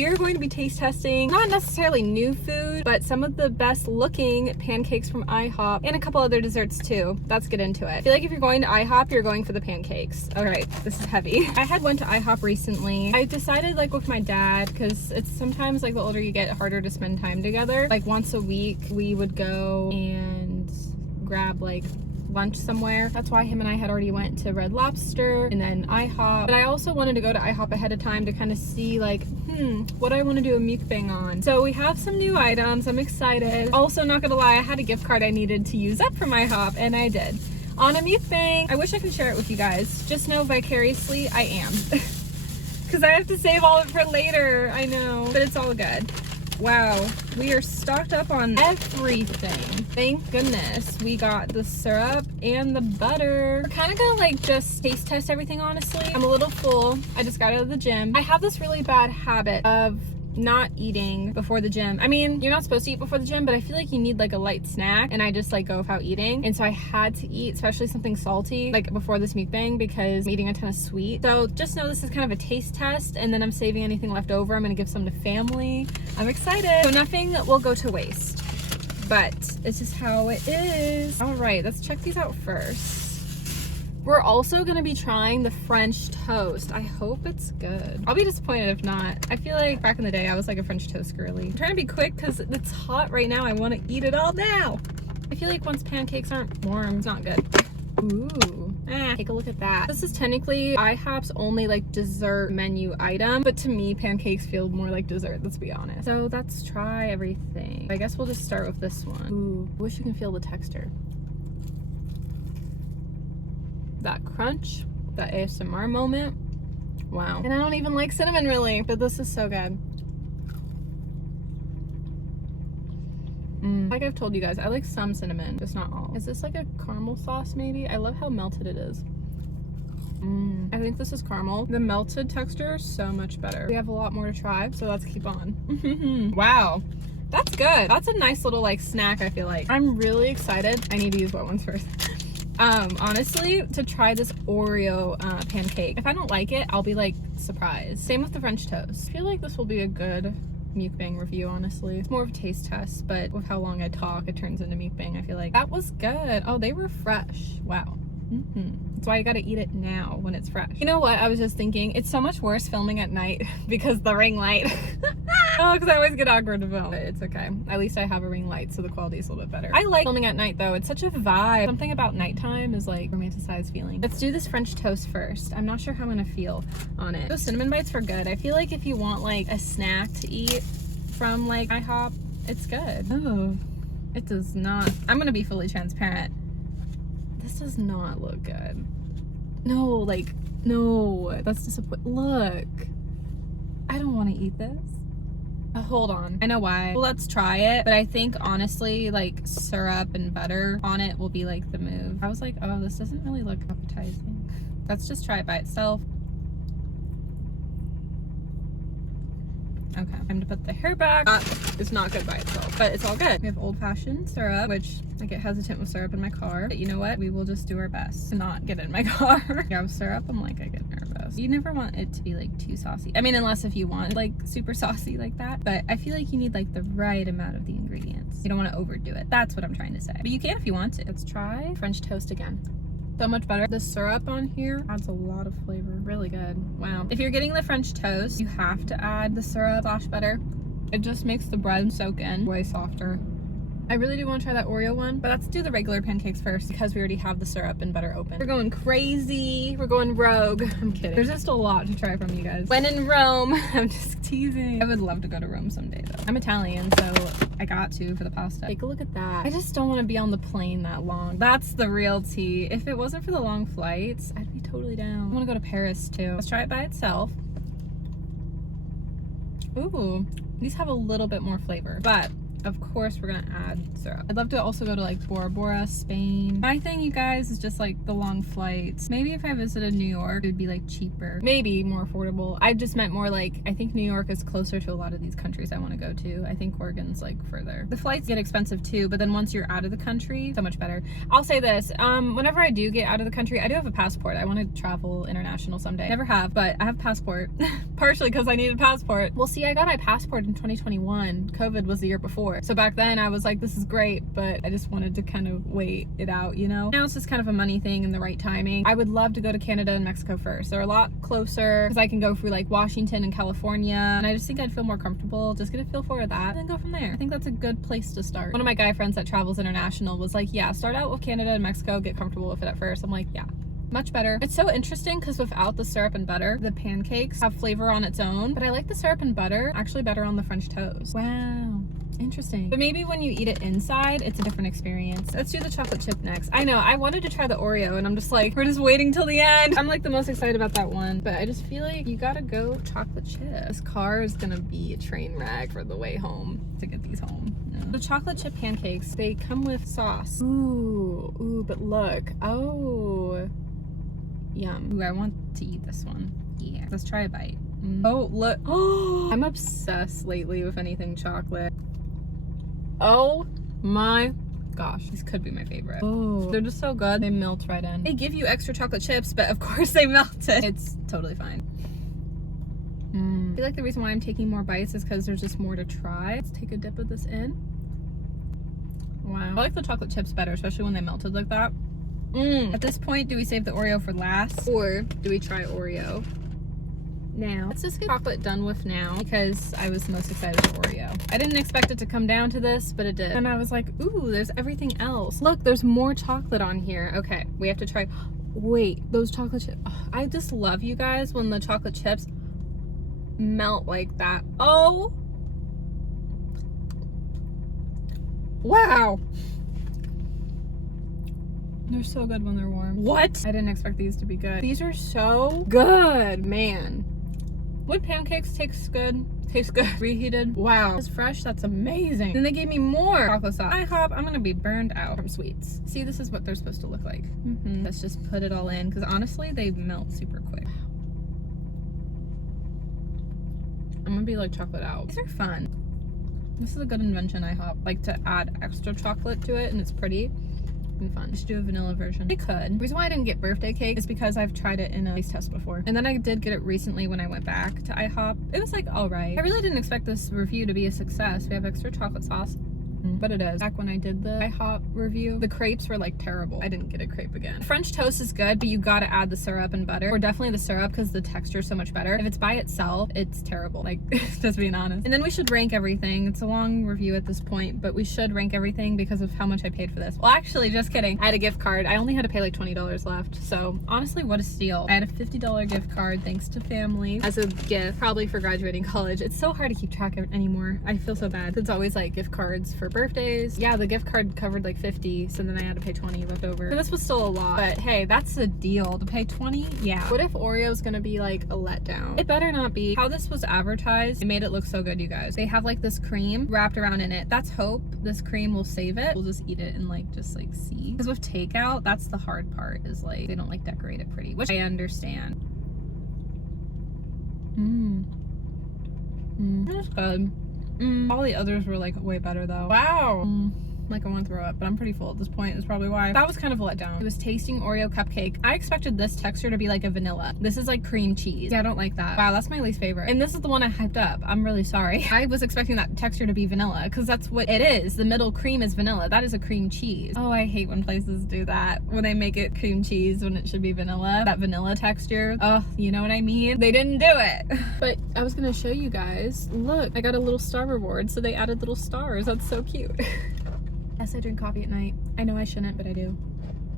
we are going to be taste testing, not necessarily new food, but some of the best looking pancakes from iHop and a couple other desserts too. Let's get into it. I feel like if you're going to iHop, you're going for the pancakes. All right, this is heavy. I had went to iHop recently. I decided like with my dad, because it's sometimes like the older you get, harder to spend time together. Like once a week, we would go and grab like lunch somewhere. That's why him and I had already went to Red Lobster and then iHop. But I also wanted to go to iHop ahead of time to kind of see like, what I want to do a mukbang on. So we have some new items. I'm excited. Also, not gonna lie, I had a gift card I needed to use up from iHop, and I did. On a mukbang. I wish I could share it with you guys. Just know vicariously I am. Because I have to save all of it for later. I know, but it's all good. Wow, we are stocked up on everything. Thank goodness. We got the syrup and the butter. We're kind of gonna like just taste test everything, honestly. I'm a little full. I just got out of the gym. I have this really bad habit of not eating before the gym. I mean, you're not supposed to eat before the gym, but I feel like you need like a light snack, and I just like go without eating. And so I had to eat, especially something salty, like before this mukbang, because I'm eating a ton of sweet. So just know this is kind of a taste test, and then I'm saving anything left over. I'm gonna give some to family. I'm excited. So nothing will go to waste, but it's just how it is. All right, let's check these out first. We're also gonna be trying the French toast. I hope it's good. I'll be disappointed if not. I feel like back in the day, I was like a French toast girly. I'm trying to be quick because it's hot right now. I wanna eat it all now. I feel like once pancakes aren't warm, it's not good. Ooh, take a look at that. This is technically IHOP's only like dessert menu item, but to me, pancakes feel more like dessert, let's be honest. So let's try everything. I guess we'll just start with this one. Ooh, wish you can feel the texture. That crunch, that ASMR moment. Wow. And I don't even like cinnamon really, but this is so good. Like I've told you guys, I like some cinnamon, just not all. Is this like a caramel sauce maybe? I love how melted it is. I think this is caramel. The melted texture is so much better. We have a lot more to try, so let's keep on. Wow. That's good. That's a nice little like snack, I feel like. I'm really excited. I need to use wet ones first. Honestly, to try this Oreo pancake. If I don't like it, I'll be like surprised. Same with the French toast. I feel like this will be a good mukbang review, honestly. It's more of a taste test, but with how long I talk, it turns into mukbang. I feel like that was good. Oh, they were fresh. Wow. That's why you gotta eat it now when it's fresh. You know what? I was just thinking, it's so much worse filming at night because the ring light. Oh, because I always get awkward to film. But it's okay. At least I have a ring light, so the quality is a little bit better. I like filming at night though. It's such a vibe. Something about nighttime is like romanticized feeling. Let's do this French toast first. I'm not sure how I'm gonna feel on it. Those cinnamon bites were good. I feel like if you want like a snack to eat from like iHop, it's good. Oh, it does not. I'm gonna be fully transparent. This does not look good. No, like, no, that's disappointing. Look, I don't want to eat this. Hold on, I know why. Well, let's try it, but I think honestly, like syrup and butter on it will be like the move. I was like, oh, this doesn't really look appetizing. Let's just try it by itself. Okay, time to put the hair back. It's not good by itself, but it's all good. We have old-fashioned syrup, which I get hesitant with syrup in my car, but you know what? We will just do our best to not get in my car. Yeah, with syrup, I'm like, I get nervous. You never want it to be like too saucy. I mean, unless if you want like super saucy like that, but I feel like you need like the right amount of the ingredients. You don't want to overdo it. That's what I'm trying to say, but you can if you want to. Let's try French toast again. So much better. The syrup on here adds a lot of flavor. Really good. Wow. If you're getting the French toast, you have to add the syrup / butter. It just makes the bread soak in way softer. I really do want to try that Oreo one, but let's do the regular pancakes first because we already have the syrup and butter open. We're going crazy. We're going rogue. I'm kidding. There's just a lot to try from you guys. When in Rome, I'm just teasing. I would love to go to Rome someday though. I'm Italian, so I got to for the pasta. Take a look at that. I just don't want to be on the plane that long. That's the real tea. If it wasn't for the long flights, I'd be totally down. I want to go to Paris too. Let's try it by itself. Ooh, these have a little bit more flavor, but of course we're gonna add syrup. I'd love to also go to like Bora Bora, Spain. My thing, you guys, is just like the long flights. Maybe if I visited New York, it would be like cheaper, maybe more affordable. I just meant more like, I think New York is closer to a lot of these countries I want to go to. I think Oregon's like further. The flights get expensive too, but then once you're out of the country, so much better. I'll say this, whenever I do get out of the country, I do have a passport. I want to travel international someday. Never have, but I have a passport. Partially because I need a passport. Well, see, I got my passport in 2021. COVID was the year before. So back then I was like, this is great, but I just wanted to kind of wait it out, you know? Now it's just kind of a money thing and the right timing. I would love to go to Canada and Mexico first. They're a lot closer because I can go through like Washington and California, and I just think I'd feel more comfortable. Just get a feel for that and then go from there. I think that's a good place to start. One of my guy friends that travels international was like, yeah, start out with Canada and Mexico, get comfortable with it at first. I'm like, yeah. Much better. It's so interesting because without the syrup and butter, the pancakes have flavor on its own, but I like the syrup and butter actually better on the French toast. Wow. Interesting. But maybe when you eat it inside, it's a different experience. Let's do the chocolate chip next. I know, I wanted to try the Oreo and I'm just like, we're just waiting till the end. I'm like the most excited about that one, but I just feel like you gotta go chocolate chip. This car is gonna be a train wreck for the way home to get these home. The chocolate chip pancakes, they come with sauce. Ooh, but look. Oh. Yum. Ooh, I want to eat this one. Yeah. Let's try a bite. Oh, look. Oh, I'm obsessed lately with anything chocolate. Oh my gosh. These could be my favorite. Oh, they're just so good. They melt right in. They give you extra chocolate chips, but of course they melt it. It's totally fine. I feel like the reason why I'm taking more bites is because there's just more to try. Let's take a dip of this in. Wow. I like the chocolate chips better, especially when they melted like that. At this point, do we save the Oreo for last, or do we try Oreo now? Let's just get chocolate done with now because I was most excited for Oreo. I didn't expect it to come down to this, but it did. And I was like, ooh, there's everything else. Look, there's more chocolate on here. Okay, we have to try. Wait, those chocolate chips. Oh, I just love, you guys, when the chocolate chips melt like that. Oh, wow. They're so good when they're warm. What? I didn't expect these to be good. These are so good, man. Wood pancakes taste good. Tastes good. Reheated. Wow. It's fresh. That's amazing. Then they gave me more chocolate sauce. iHop, I'm gonna be burned out from sweets. See, this is what they're supposed to look like. Let's just put it all in because honestly, they melt super quick. I'm gonna be like chocolate out. These are fun. This is a good invention, iHop. Like to add extra chocolate to it and it's pretty. Fun. Just do a vanilla version. I could. The reason why I didn't get birthday cake is because I've tried it in a taste test before. And then I did get it recently when I went back to iHop. It was like, all right. I really didn't expect this review to be a success. We have extra chocolate sauce. But it is. Back when I did the iHop review, the crepes were like terrible. I didn't get a crepe again. French toast is good, but you gotta add the syrup and butter, or definitely the syrup because the texture is so much better. If it's by itself, it's terrible, like just being honest. And then we should rank everything. It's a long review at this point, but we should rank everything because of how much I paid for this. Well, actually, just kidding. I had a gift card. I only had to pay like $20 left. So honestly, what a steal. I had a $50 gift card thanks to family as a gift, probably for graduating college. It's so hard to keep track of it anymore. I feel so bad. It's always like gift cards for birthdays. Yeah, the gift card covered like 50, so then I had to pay 20 left over. So this was still a lot, but hey, that's a deal. To pay 20, yeah. What if Oreo's gonna be like a letdown? It better not be. How this was advertised, it made it look so good, you guys. They have like this cream wrapped around in it. That's hope. This cream will save it. We'll just eat it and like just like see. Because with takeout, that's the hard part, is like they don't like decorate it pretty, which I understand. That's good. All the others were like way better though. Wow. Like I want to throw up, but I'm pretty full at this point. Is probably why. That was kind of a letdown. It was tasting Oreo cupcake. I expected this texture to be like a vanilla. This is like cream cheese. Yeah, I don't like that. Wow, that's my least favorite. And this is the one I hyped up. I'm really sorry. I was expecting that texture to be vanilla because that's what it is. The middle cream is vanilla. That is a cream cheese. Oh, I hate when places do that. When they make it cream cheese when it should be vanilla. That vanilla texture. Oh, you know what I mean? They didn't do it. But I was gonna show you guys. Look, I got a little star reward. So they added little stars. That's so cute. Yes, I drink coffee at night. I know I shouldn't, but I do.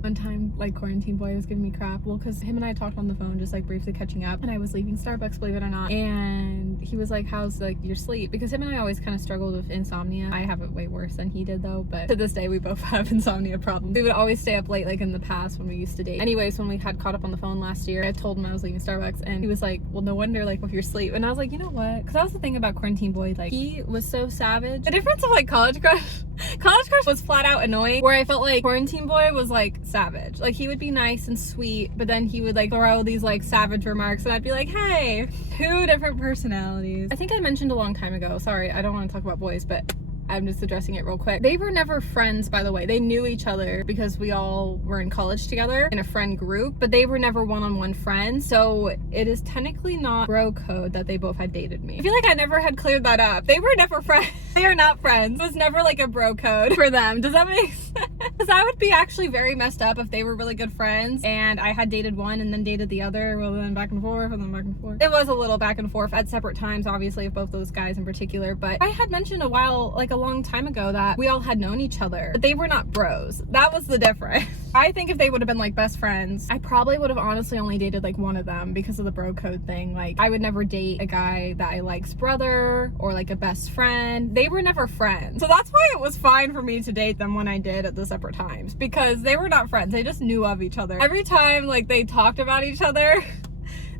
One time, like, quarantine boy was giving me crap. Well, because him and I talked on the phone, just like briefly catching up, and I was leaving Starbucks, believe it or not. And he was like, how's like your sleep? Because him and I always kind of struggled with insomnia. I have it way worse than he did though, but to this day we both have insomnia problems. We would always stay up late like in the past when we used to date. Anyways, when we had caught up on the phone last year, I told him I was leaving Starbucks and he was like, well, no wonder like with your sleep. And I was like, you know what? Because that was the thing about Quarantine Boy, like he was so savage. The difference of like College Crush was flat out annoying, where I felt like Quarantine Boy was like savage. Like he would be nice and sweet, but then he would like throw these like savage remarks and I'd be like, hey, two different personalities. I think I mentioned a long time ago, sorry, I don't want to talk about boys, but I'm just addressing it real quick. They were never friends, by the way. They knew each other because we all were in college together in a friend group, but they were never one-on-one friends. So it is technically not bro code that they both had dated me. I feel like I never had cleared that up. They were never friends. They are not friends. It was never like a bro code for them. Does that make sense? Because I would be actually very messed up if they were really good friends and I had dated one and then dated the other, well then back and forth and then back and forth. It was a little back and forth at separate times, obviously, of both those guys in particular, but I had mentioned a while, like a long time ago, that we all had known each other, but they were not bros. That was the difference. I think if they would have been like best friends, I probably would have honestly only dated like one of them because of the bro code thing. Like I would never date a guy that I like's brother or like a best friend. They were never friends. So that's why it was fine for me to date them when I did at the separate times, because they were not friends. They just knew of each other. Every time like they talked about each other,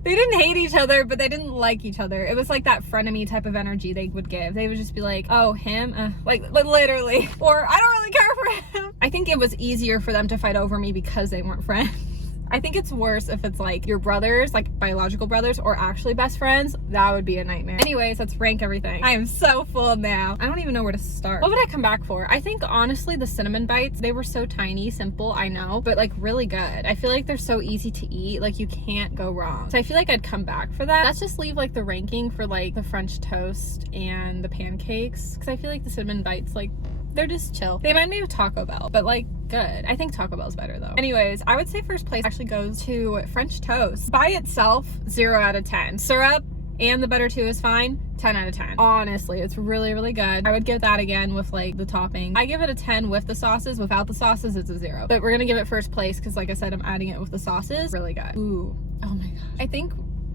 they didn't hate each other, but they didn't like each other. It was like that frenemy type of energy they would give. They would just be like, oh, him? Like literally. Or I don't really care for him. I think it was easier for them to fight over me because they weren't friends. I think it's worse if it's like your brothers, like biological brothers, or actually best friends. That would be a nightmare. Anyways, let's rank everything. I am so full now. I don't even know where to start. What would I come back for? I think honestly the cinnamon bites, they were so tiny, simple, I know, but like really good. I feel like they're so easy to eat, like you can't go wrong. So I feel like I'd come back for that. Let's just leave like the ranking for like the French toast and the pancakes, because I feel like the cinnamon bites, like they're just chill. They remind me of Taco Bell, but like good. I think Taco Bell's better though. Anyways, I would say first place actually goes to French toast. By itself, 0 out of 10. Syrup and the butter too is fine, 10 out of 10. Honestly, it's really, really good. I would give that again with like the topping. I give it a 10 with the sauces. Without the sauces, it's a 0. But we're gonna give it first place because like I said, I'm adding it with the sauces. Really good. Ooh, oh my gosh. I think,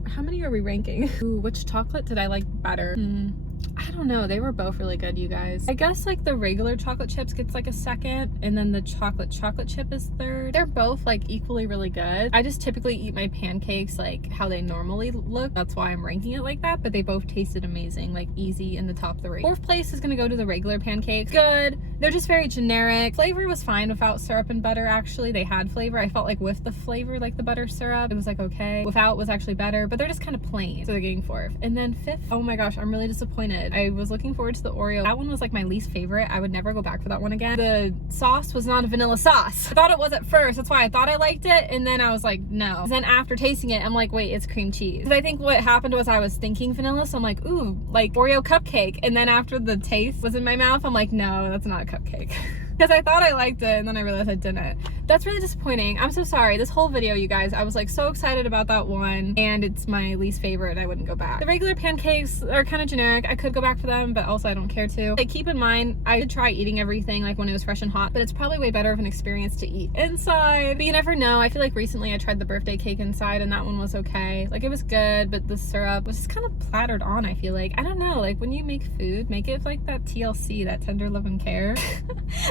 how many are we ranking? Ooh, which chocolate did I like better? I don't know. They were both really good, you guys. I guess like the regular chocolate chips gets like a second, and then the chocolate chip is third. They're both like equally really good. I just typically eat my pancakes like how they normally look. That's why I'm ranking it like that, but they both tasted amazing, like easy in the top 3. Fourth place is gonna go to the regular pancakes. Good. They're just very generic. Flavor was fine without syrup and butter, actually. They had flavor. I felt like with the flavor, like the butter syrup, it was like okay. Without was actually better, but they're just kind of plain. So they're getting 4th. And then 5th, oh my gosh, I'm really disappointed. I was looking forward to the Oreo. That one was like my least favorite. I would never go back for that one again. The sauce was not a vanilla sauce. I thought it was at first. That's why I thought I liked it. And then I was like, no. Then after tasting it, I'm like, wait, it's cream cheese. Because I think what happened was I was thinking vanilla. So I'm like, ooh, like Oreo cupcake. And then after the taste was in my mouth, I'm like, no, that's not a cupcake. Because I thought I liked it and then I realized I didn't. That's really disappointing. I'm so sorry. This whole video, you guys, I was like so excited about that one and it's my least favorite and I wouldn't go back. The regular pancakes are kind of generic. I could go back for them, but also I don't care to. Like, keep in mind, I did try eating everything like when it was fresh and hot, but it's probably way better of an experience to eat inside. But you never know. I feel like recently I tried the birthday cake inside and that one was okay. Like it was good, but the syrup was just kind of plattered on, I feel like. I don't know, like when you make food, make it like that TLC, that tender love and care.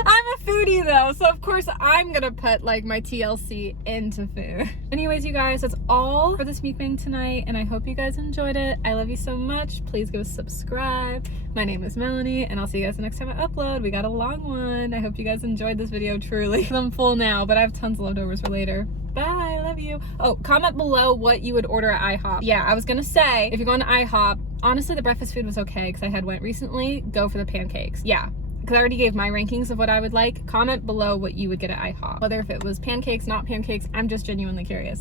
I'm a foodie though, so of course I'm gonna put like my TLC into food. Anyways, you guys, that's all for this mukbang tonight, and I hope you guys enjoyed it. I love you so much. Please go subscribe. My name is Melanie, and I'll see you guys the next time I upload. We got a long one. I hope you guys enjoyed this video truly. I'm full now, but I have tons of leftovers for later. Bye, love you. Oh, comment below what you would order at iHop. Yeah, I was gonna say, if you're going to iHop, honestly the breakfast food was okay because I had went recently. Go for the pancakes. Yeah, because I already gave my rankings of what I would like. Comment below what you would get at iHop. Whether if it was pancakes, not pancakes, I'm just genuinely curious.